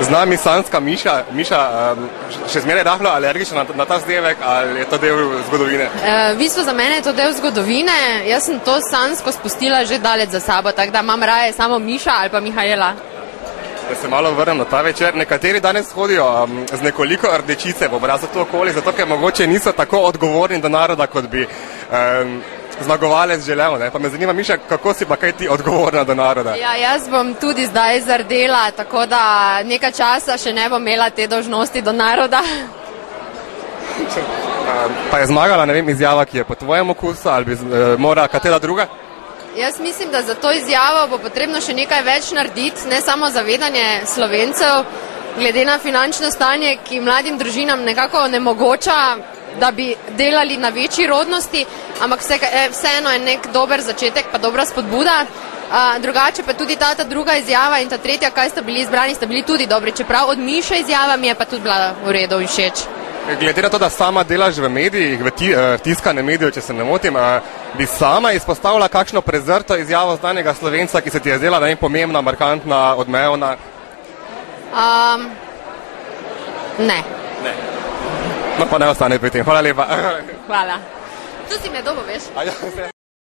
Z nami sanska Miša. Miša, še zmeraj rahlo alergična na ta vzdevek ali je to del zgodovine? V bistvu za mene je to del zgodovine. Jaz sem to sansko spustila že daleč za sabo, tako da imam raje samo Miša ali pa Mihajla. Da se malo vrnem na ta večer. Nekateri danes hodijo z nekoliko rdečice v obrazu to okoli, zato ker mogoče niso tako odgovorni do naroda, kot bi zmagovalec želel. Ne? Pa me zanima, Miša, kako si pa kaj ti odgovorna do naroda? Ja, jaz bom tudi zdaj zardela, tako da nekaj časa še ne bom imela te dolžnosti do naroda. Pa je zmagala, ne vem, izjava, ki je po tvojem okusu ali bi mora katera druga? Jaz mislim, da za to izjavo bo potrebno še nekaj več narediti, ne samo zavedanje Slovencev, glede na finančno stanje, ki mladim družinam nekako onemogoča, da bi delali na večji rodnosti, ampak vseeno je nek dober začetek pa dobra spodbuda. Drugače pa tudi ta druga izjava in ta tretja, kaj sta bili izbrani, sta bili tudi dobri, čeprav od Miše izjava mi je pa tudi bila v redu in všeč. Glede na to, da sama delaš v medijih, v tiskanem mediju, če se ne motim, bi sama izpostavila kakšno prezrto izjavo znanega Slovenca, ki se ti je zdela pomembna, markantna, odmevna? Ne. No pa ne ostane pri tem. Hvala lepa. Hvala. Tu si me dobo, veš?